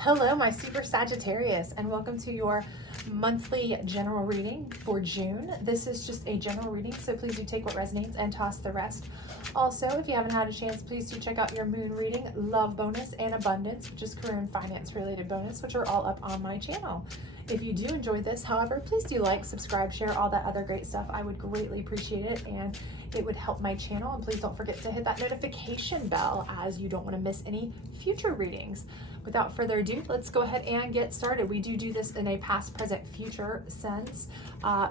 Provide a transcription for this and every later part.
Hello, my super Sagittarius, and welcome to your monthly general reading for June. This is just a general reading, so please do take what resonates and toss the rest. Also, if you haven't had a chance, please do check out your moon reading, love bonus, and abundance, which is career and finance related bonus, which are all up on my channel. If you do enjoy this, however, please do like, subscribe, share, all that other great stuff. I would greatly appreciate it, and it would help my channel. And please don't forget to hit that notification bell, as you don't want to miss any future readings. Without further ado, let's go ahead and get started. We do this in a past, present, future sense,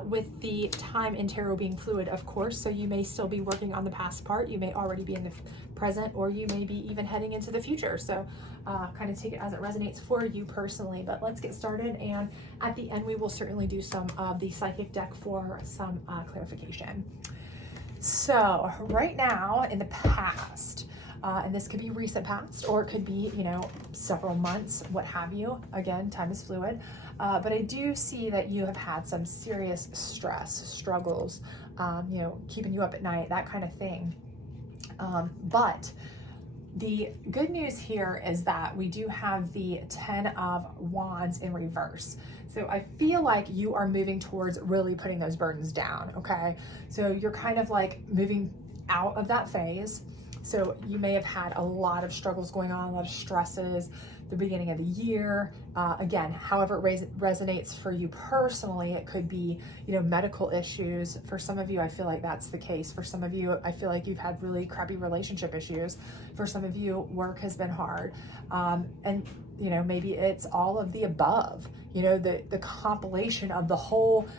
with the time in tarot being fluid, of course. So you may still be working on the past part. You may already be in the present, or you may be even heading into the future. So kind of take it as it resonates for you personally. But let's get started. And at the end, we will certainly do some of the psychic deck for some clarification. So right now in the past, and this could be recent past, or it could be, several months, what have you. Again, time is fluid. But I do see that you have had some serious stress, struggles, keeping you up at night, that kind of thing. But the good news here is that we do have the 10 of Wands in reverse. So I feel like you are moving towards really putting those burdens down, okay? So you're kind of like moving out of that phase. So you may have had a lot of struggles going on, a lot of stresses, the beginning of the year. Again, however it resonates for you personally, it could be, medical issues. For some of you, I feel like that's the case. For some of you, I feel like you've had really crappy relationship issues. For some of you, work has been hard. And, maybe it's all of the above. The compilation of the whole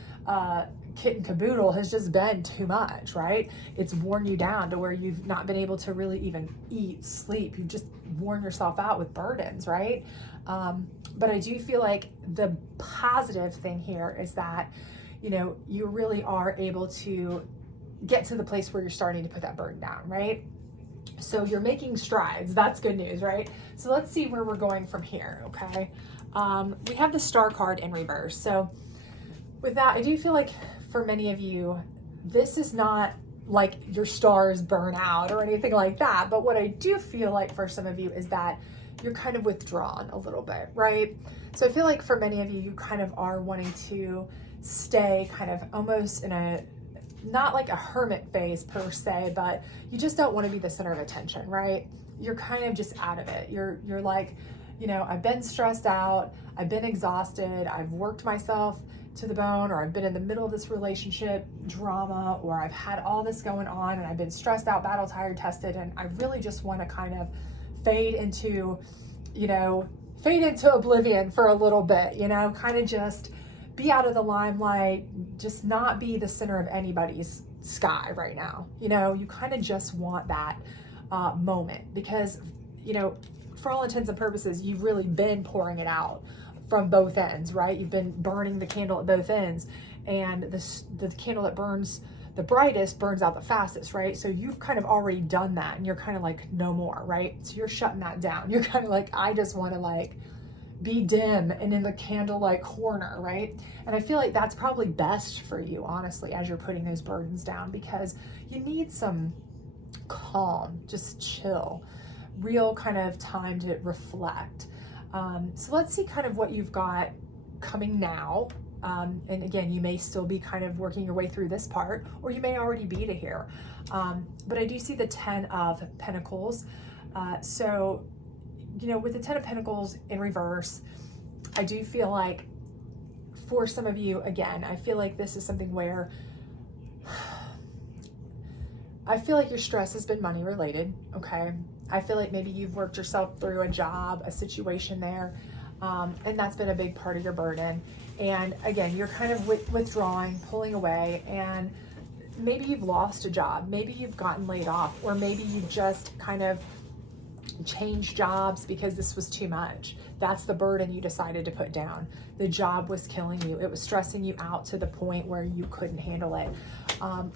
kit and caboodle has just been too much, right? It's worn you down to where you've not been able to really even eat, sleep. You've just worn yourself out with burdens, right? But I do feel like the positive thing here is that, you really are able to get to the place where you're starting to put that burden down, right? So you're making strides. That's good news, right? So let's see where we're going from here, okay? We have the Star card in reverse. So with that, I do feel like for many of you, this is not like your stars burn out or anything like that. But what I do feel like for some of you is that you're kind of withdrawn a little bit, right? So I feel like for many of you, you kind of are wanting to stay kind of almost in a, not like a hermit phase per se, but you just don't want to be the center of attention, right? You're kind of just out of it. You're like, I've been stressed out, I've been exhausted, I've worked myself to the bone, or I've been in the middle of this relationship drama, or I've had all this going on and I've been stressed out, battle tired, tested, and I really just want to kind of fade into oblivion for a little bit, kind of just be out of the limelight, just not be the center of anybody's sky right now. You kind of just want that moment because, for all intents and purposes, you've really been pouring it out from both ends, right? You've been burning the candle at both ends, and the candle that burns the brightest burns out the fastest, right? So you've kind of already done that, and you're kind of like, no more, right? So you're shutting that down. You're kind of like, I just want to like be dim and in the candlelight corner, right? And I feel like that's probably best for you, honestly, as you're putting those burdens down, because you need some calm, just chill, real kind of time to reflect. So let's see kind of what you've got coming now. And again, you may still be kind of working your way through this part, or you may already be to here. But I do see the 10 of Pentacles. So, with the 10 of Pentacles in reverse, I do feel like for some of you, again, I feel like this is something where I feel like your stress has been money related, okay? I feel like maybe you've worked yourself through a job, a situation there, and that's been a big part of your burden. And again, you're kind of withdrawing, pulling away, and maybe you've lost a job, maybe you've gotten laid off, or maybe you just kind of changed jobs because this was too much. That's the burden you decided to put down. The job was killing you. It was stressing you out to the point where you couldn't handle it.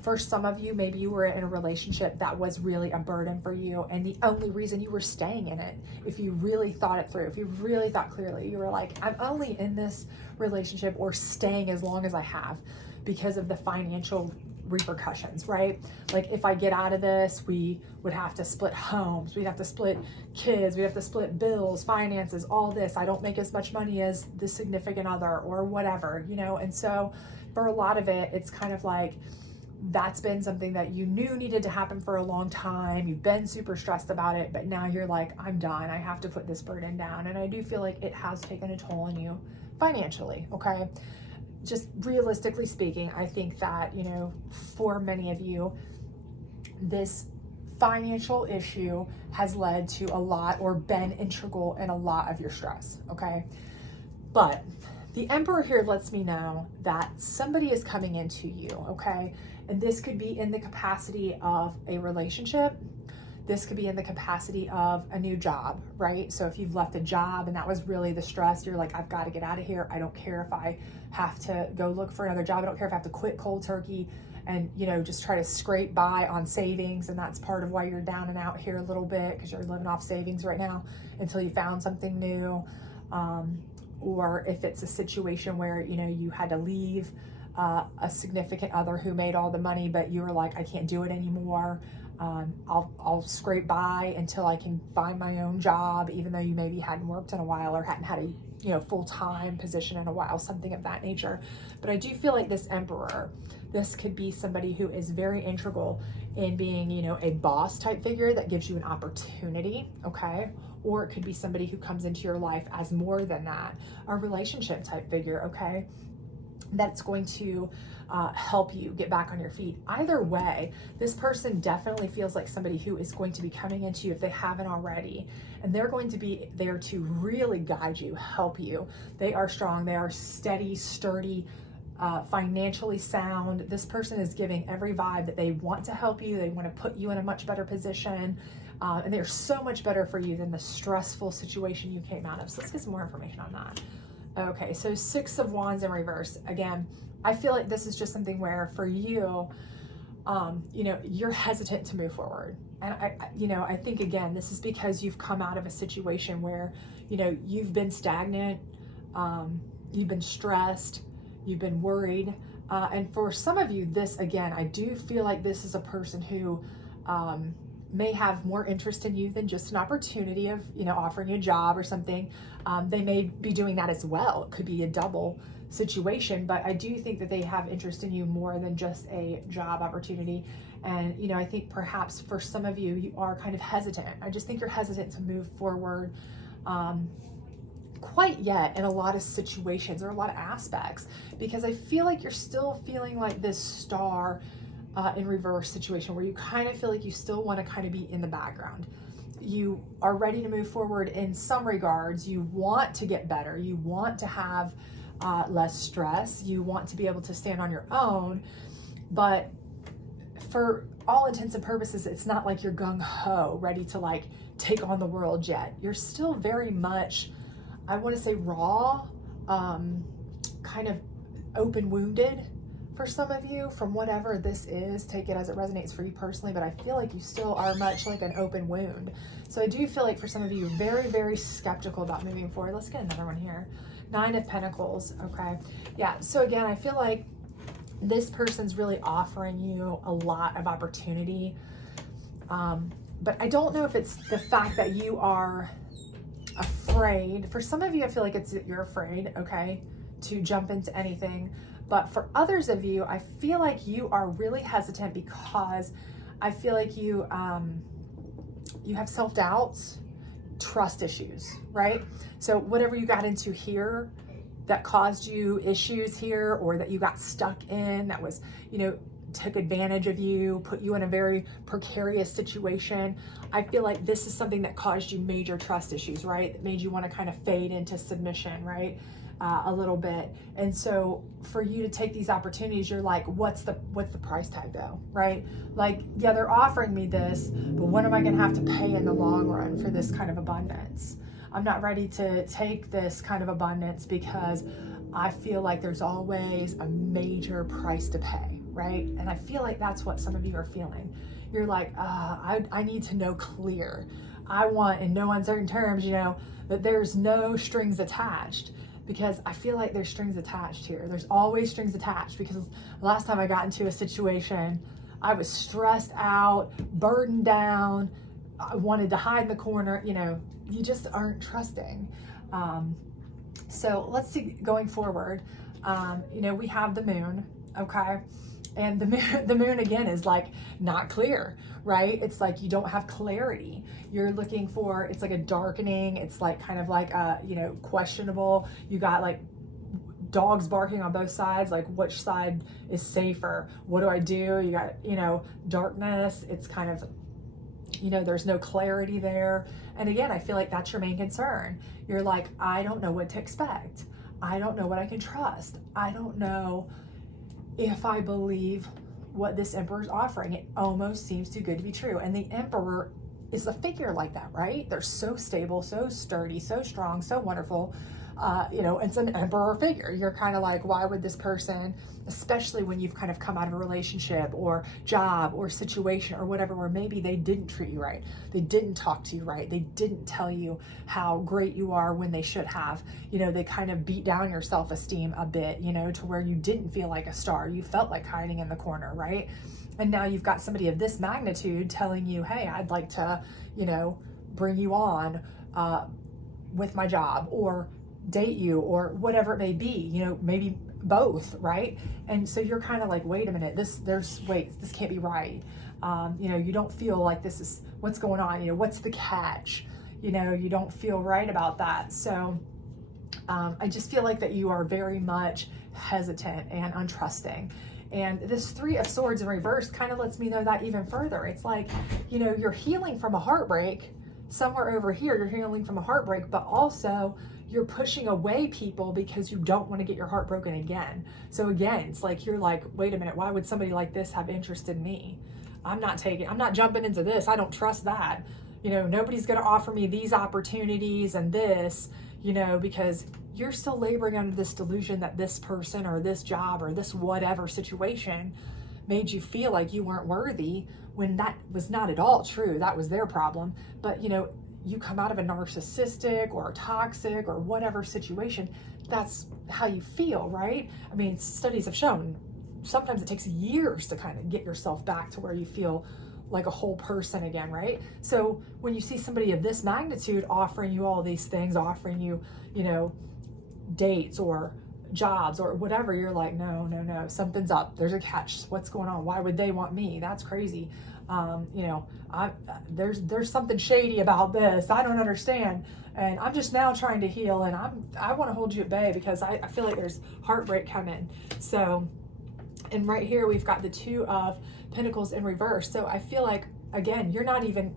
For some of you, maybe you were in a relationship that was really a burden for you, and the only reason you were staying in it, if you really thought it through, if you really thought clearly, you were like, I'm only in this relationship or staying as long as I have because of the financial repercussions, right? Like if I get out of this, we would have to split homes, we'd have to split kids, we'd have to split bills, finances, all this. I don't make as much money as the significant other or whatever, you know? And so for a lot of it, it's kind of like, that's been something that you knew needed to happen for a long time. You've been super stressed about it, but now you're like, I'm done. I have to put this burden down. And I do feel like it has taken a toll on you financially, okay? Just realistically speaking, I think that, you know, for many of you, this financial issue has led to a lot or been integral in a lot of your stress, okay? But the Emperor here lets me know that somebody is coming into you, okay? And this could be in the capacity of a relationship. This could be in the capacity of a new job, right? So if you've left a job and that was really the stress, you're like, I've got to get out of here. I don't care if I have to go look for another job. I don't care if I have to quit cold turkey and, you know, just try to scrape by on savings. And that's part of why you're down and out here a little bit, because you're living off savings right now until you found something new. Or if it's a situation where, you know, you had to leave a significant other who made all the money, but you were like, I can't do it anymore. I'll scrape by until I can find my own job, even though you maybe hadn't worked in a while or hadn't had a, you know, full-time position in a while, something of that nature. But I do feel like this Emperor, this could be somebody who is very integral in being, you know, a boss type figure that gives you an opportunity, okay? Or it could be somebody who comes into your life as more than that, a relationship type figure, okay? That's going to help you get back on your feet. Either way, this person definitely feels like somebody who is going to be coming into you if they haven't already, and they're going to be there to really guide you, help you. They are strong, they are steady, sturdy, financially sound. This person is giving every vibe that they want to help you. They want to put you in a much better position. And they're so much better for you than the stressful situation you came out of. So let's get some more information on that. Okay, so 6 of Wands in reverse. Again, I feel like this is just something where for you, you know, you're hesitant to move forward. And I think again, this is because you've come out of a situation where, you know, you've been stagnant, you've been stressed, you've been worried. And for some of you, this, again, I do feel like this is a person who, may have more interest in you than just an opportunity of, you know, offering you a job or something. They may be doing that as well. It could be a double situation, but I do think that they have interest in you more than just a job opportunity. And, you know, I think perhaps for some of you, you are kind of hesitant. I just think you're hesitant to move forward quite yet in a lot of situations or a lot of aspects, because I feel like you're still feeling like this star in reverse situation where you kind of feel like you still want to kind of be in the background. You are ready to move forward in some regards. You want to get better. You want to have less stress. You want to be able to stand on your own. But for all intents and purposes, it's not like you're gung-ho, ready to like take on the world yet. You're still very much, I want to say raw, kind of open wounded. For some of you, from whatever this is, take it as it resonates for you personally, but I feel like you still are much like an open wound. So I do feel like for some of you, very, very skeptical about moving forward. Let's get another one here. 9 of Pentacles, okay. Yeah, so again, I feel like this person's really offering you a lot of opportunity. But I don't know if it's the fact that you are afraid. For some of you, I feel like it's that you're afraid, okay, to jump into anything. But for others of you, I feel like you are really hesitant because I feel like you have self-doubts, trust issues, right? So whatever you got into here that caused you issues here, or that you got stuck in, that was, you know, took advantage of you, put you in a very precarious situation. I feel like this is something that caused you major trust issues, right? That made you want to kind of fade into submission, right? A little bit. And so for you to take these opportunities, you're like, what's the price tag though, right? Like, yeah, they're offering me this, but what am I going to have to pay in the long run for this kind of abundance? I'm not ready to take this kind of abundance because I feel like there's always a major price to pay, right? And I feel like that's what some of you are feeling. You're like, I need to know clear. I want, in no uncertain terms, you know, that there's no strings attached. because I feel like there's strings attached here. There's always strings attached, because last time I got into a situation, I was stressed out, burdened down, I wanted to hide in the corner. You know, you just aren't trusting. So let's see, going forward, you know, we have the moon, okay? And the moon again is like not clear, right? It's like you don't have clarity. You're looking for, it's like a darkening. It's like kind of like, you know, questionable. You got like dogs barking on both sides, like which side is safer? What do I do? You got, you know, darkness. It's kind of, you know, there's no clarity there. And again, I feel like that's your main concern. You're like, I don't know what to expect. I don't know what I can trust. I don't know if I believe what this emperor is offering. It almost seems too good to be true. And the emperor is a figure like that, right? They're so stable, so sturdy, so strong, so wonderful. You know, it's an emperor figure. You're kind of like, why would this person, especially when you've kind of come out of a relationship or job or situation or whatever, where maybe they didn't treat you right, they didn't talk to you right, they didn't tell you how great you are when they should have, you know, they kind of beat down your self-esteem a bit, you know, to where you didn't feel like a star, you felt like hiding in the corner, right? And now you've got somebody of this magnitude telling you, hey, I'd like to, you know, bring you on with my job, or date you, or whatever it may be, you know, maybe both, right? And so you're kind of like, wait a minute, this can't be right. You know, you don't feel like this is what's going on, you know, what's the catch? You know, you don't feel right about that. So I just feel like that you are very much hesitant and untrusting. And this Three of Swords in reverse kind of lets me know that even further. It's like, you know, you're healing from a heartbreak. Somewhere over here, you're healing from a heartbreak, but also you're pushing away people because you don't want to get your heart broken again. So again, it's like, you're like, wait a minute, why would somebody like this have interest in me? I'm not jumping into this. I don't trust that. You know, nobody's going to offer me these opportunities and this, you know, because you're still laboring under this delusion that this person or this job or this whatever situation made you feel like you weren't worthy, when that was not at all true. That was their problem. But, you know, you come out of a narcissistic or toxic or whatever situation, that's how you feel, right? I mean, studies have shown sometimes it takes years to kind of get yourself back to where you feel like a whole person again, right? So when you see somebody of this magnitude offering you all these things, offering you, you know, dates or jobs or whatever, you're like, no, something's up. There's a catch. What's going on? Why would they want me? That's crazy. You know, there's something shady about this. I don't understand. And I'm just now trying to heal, and I want to hold you at bay because I feel like there's heartbreak coming. So, and right here we've got the Two of Pentacles in reverse. So I feel like, again, you're not even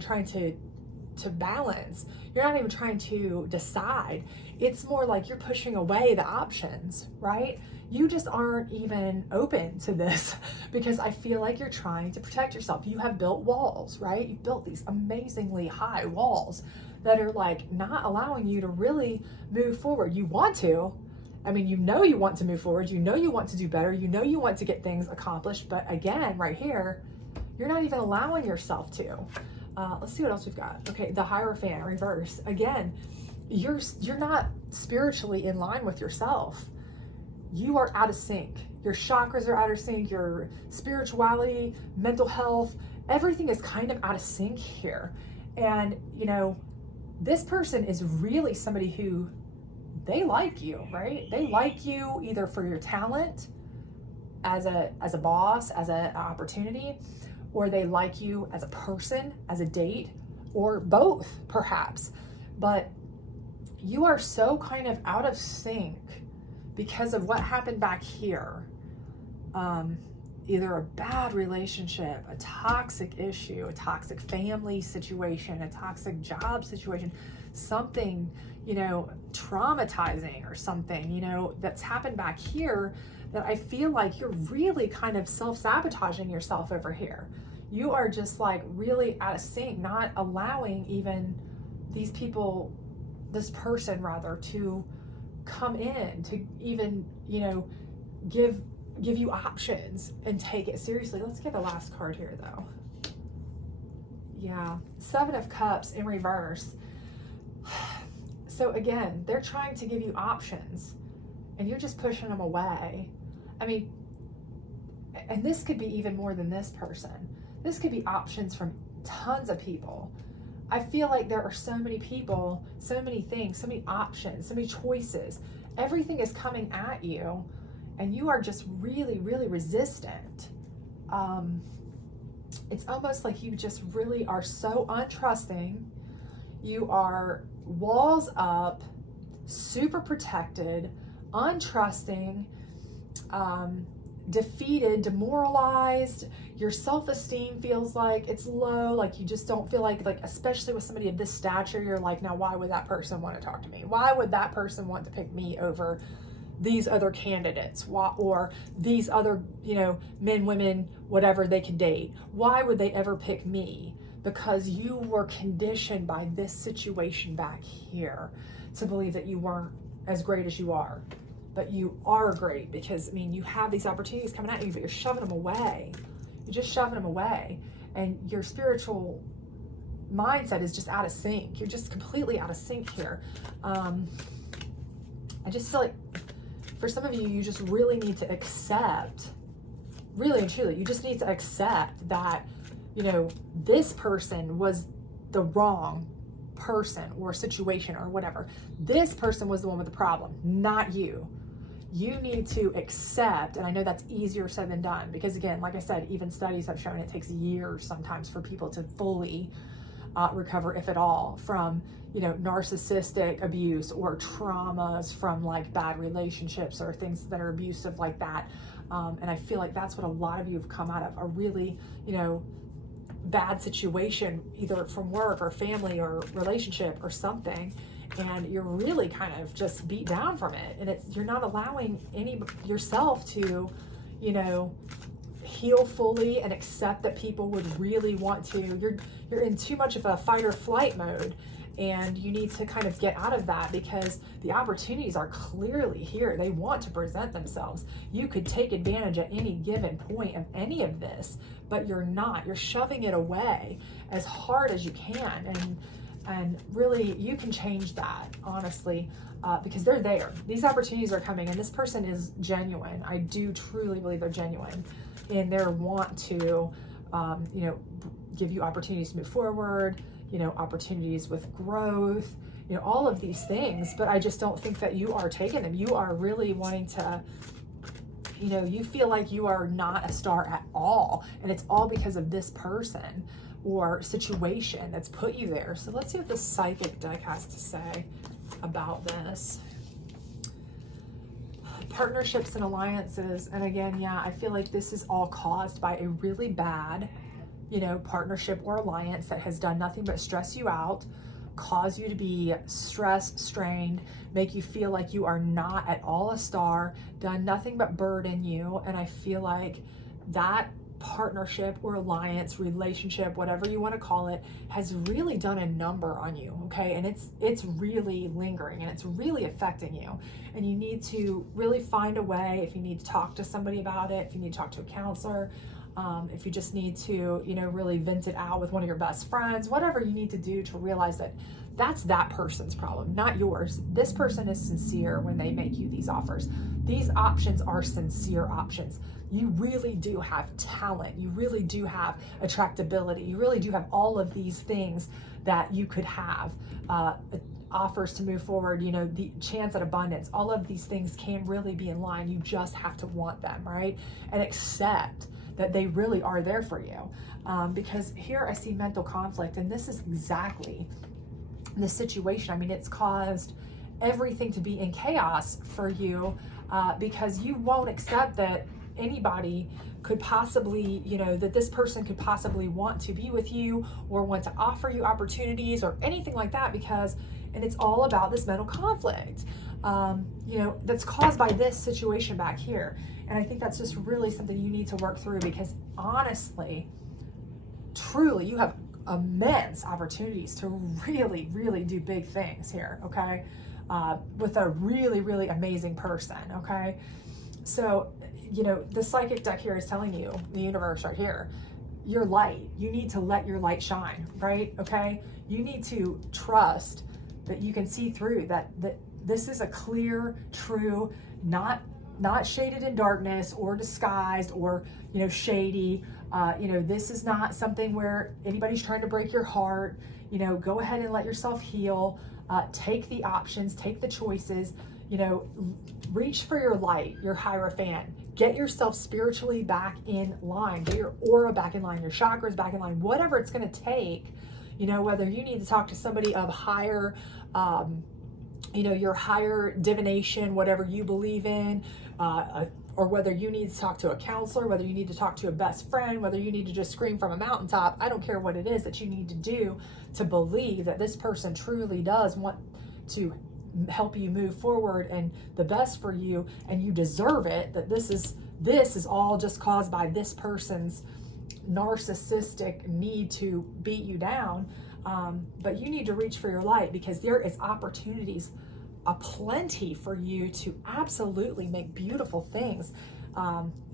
trying to balance. You're not even trying to decide. It's more like you're pushing away the options, right? You just aren't even open to this because I feel like you're trying to protect yourself. You have built walls, right? You've built these amazingly high walls that are like not allowing you to really move forward. You want to, I mean, you know you want to move forward. You know you want to do better. You know you want to get things accomplished. But again, right here, you're not even allowing yourself to. Let's see what else we've got. Okay, the Hierophant reverse. Again, you're not spiritually in line with yourself. You are out of sync. Your chakras are out of sync. Your spirituality, mental health, everything is kind of out of sync here. And, you know, this person is really somebody who, they like you, right? They like you either for your talent as a boss, as an opportunity, or they like you as a person, as a date, or both perhaps. But you are so kind of out of sync because of what happened back here. Either a bad relationship, a toxic issue, a toxic family situation, a toxic job situation, something, you know, traumatizing or something, you know, that's happened back here, that I feel like you're really kind of self-sabotaging yourself over here. You are just like really out of sync, not allowing even these people, this person rather, to come in, to even, you know, give you options and take it seriously. Let's get the last card here though. Yeah, Seven of Cups in reverse. So again, they're trying to give you options and you're just pushing them away. I mean, and this could be even more than this person. This could be options from tons of people. I feel like there are so many people, so many things, so many options, so many choices. Everything is coming at you and you are just really, really resistant. It's almost like you just really are so untrusting. You are walls up, super protected, untrusting, defeated, demoralized. Your self-esteem feels like it's low, like you just don't feel like, especially with somebody of this stature, you're like, now why would that person want to talk to me? Why would that person want to pick me over these other candidates, or these other, men, women, whatever they can date? Why would they ever pick me? Because you were conditioned by this situation back here to believe that you weren't as great as you are. But you are great, because, you have these opportunities coming at you, but you're shoving them away. You're just shoving them away. And your spiritual mindset is just out of sync. You're just completely out of sync here. I just feel like for some of you, you just really need to accept, really and truly, you just need to accept that, this person was the wrong person or situation or whatever. This person was the one with the problem, not you. You need to accept, and I know that's easier said than done, because again, like I said, even studies have shown it takes years sometimes for people to fully recover, if at all, from narcissistic abuse or traumas from bad relationships or things that are abusive like that. And I feel like that's what a lot of you have come out of, a really bad situation, either from work or family or relationship or something, and you're really kind of just beat down from it, and you're not allowing yourself to heal fully and accept that people would really want to. You're in too much of a fight or flight mode, and you need to kind of get out of that, because the opportunities are clearly here. They want to present themselves. You could take advantage at any given point of any of this, but you're not. You're shoving it away as hard as you can, and really you can change that, honestly, because they're there. These opportunities are coming, and this person is genuine. I do truly believe they're genuine in their want to give you opportunities to move forward, opportunities with growth, all of these things. But I just don't think that you are taking them. You are really wanting to, you feel like you are not a star at all, and it's all because of this person or situation that's put you there. So let's see what the psychic deck has to say about this. Partnerships and alliances. And again, yeah, I feel like this is all caused by a really bad partnership or alliance that has done nothing but stress you out, cause you to be stressed, strained, make you feel like you are not at all a star, done nothing but burden you. And I feel like that partnership or alliance, relationship, whatever you want to call it, has really done a number on you, okay? And it's really lingering, and it's really affecting you. And you need to really find a way, if you need to talk to somebody about it, if you need to talk to a counselor, if you just need to, really vent it out with one of your best friends, whatever you need to do to realize that that's that person's problem, not yours. This person is sincere when they make you these offers. These options are sincere options. You really do have talent. You really do have attractability. You really do have all of these things that you could have. Offers to move forward, the chance at abundance, all of these things can really be in line. You just have to want them, right? And accept that they really are there for you. Because here I see mental conflict, and this is exactly the situation. It's caused everything to be in chaos for you, because you won't accept that anybody could possibly, that this person could possibly want to be with you or want to offer you opportunities or anything like that, and it's all about this mental conflict, that's caused by this situation back here. And I think that's just really something you need to work through, because honestly, truly, you have immense opportunities to really, really do big things here, okay? With a really, really amazing person, okay? So, the psychic deck here is telling you, the universe right here, your light. You need to let your light shine, right? Okay? You need to trust that you can see through, that this is a clear, true, not shaded in darkness or disguised or, you know, shady. You know, this is not something where anybody's trying to break your heart. You know, go ahead and let yourself heal. Take the options, take the choices, you know, reach for your light, your Hierophant. Get yourself spiritually back in line. Get your aura back in line, your chakras back in line, whatever it's going to take. You know, whether you need to talk to somebody of higher, you know, your higher divination, whatever you believe in, or whether you need to talk to a counselor, whether you need to talk to a best friend, whether you need to just scream from a mountaintop. I don't care what it is that you need to do to believe that this person truly does want to help you move forward and the best for you, and you deserve it, that this is all just caused by this person's narcissistic need to beat you down. But you need to reach for your light, because there is opportunities aplenty for you to absolutely make beautiful things,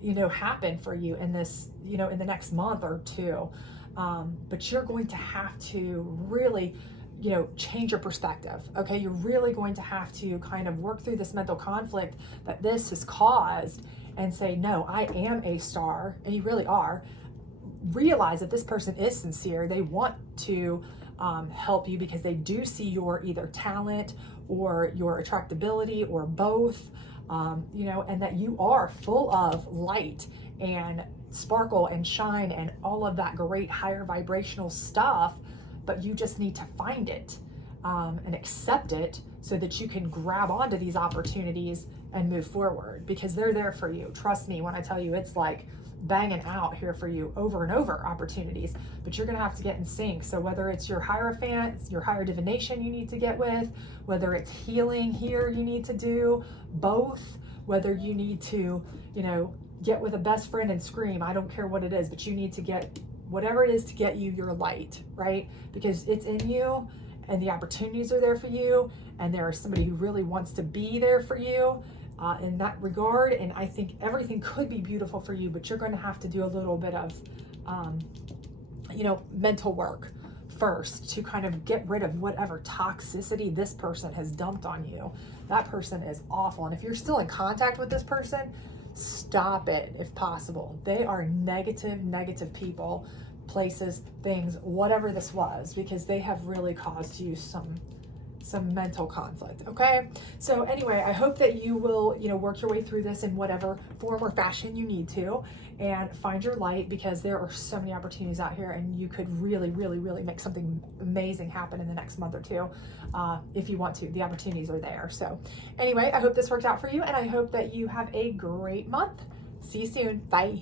you know, happen for you in this, you know, in the next month or two. But you're going to have to really, you know, change your perspective. Okay. You're really going to have to kind of work through this mental conflict that this has caused and say, no, I am a star. And you really are. Realize that this person is sincere. They want to help you because they do see your either talent or your attractability or both, you know, and that you are full of light and sparkle and shine and all of that great higher vibrational stuff, but you just need to find it and accept it so that you can grab onto these opportunities and move forward, because they're there for you. Trust me when I tell you, it's like banging out here for you over and over opportunities, but you're going to have to get in sync. So whether it's your Hierophant, your higher divination you need to get with, whether it's healing here you need to do both, whether you need to, you know, get with a best friend and scream, I don't care what it is, but you need to get whatever it is to get you your light, right? Because it's in you and the opportunities are there for you, and there is somebody who really wants to be there for you in that regard. And I think everything could be beautiful for you, but you're going to have to do a little bit of, you know, mental work first to kind of get rid of whatever toxicity this person has dumped on you. That person is awful. And if you're still in contact with this person, stop it if possible. They are negative people, places, things, whatever this was, because they have really caused you some mental conflict. Okay. So anyway, I hope that you will, you know, work your way through this in whatever form or fashion you need to, and find your light, because there are so many opportunities out here, and you could really make something amazing happen in the next month or two. If you want to, the opportunities are there. So anyway, I hope this worked out for you, and I hope that you have a great month. See you soon. Bye.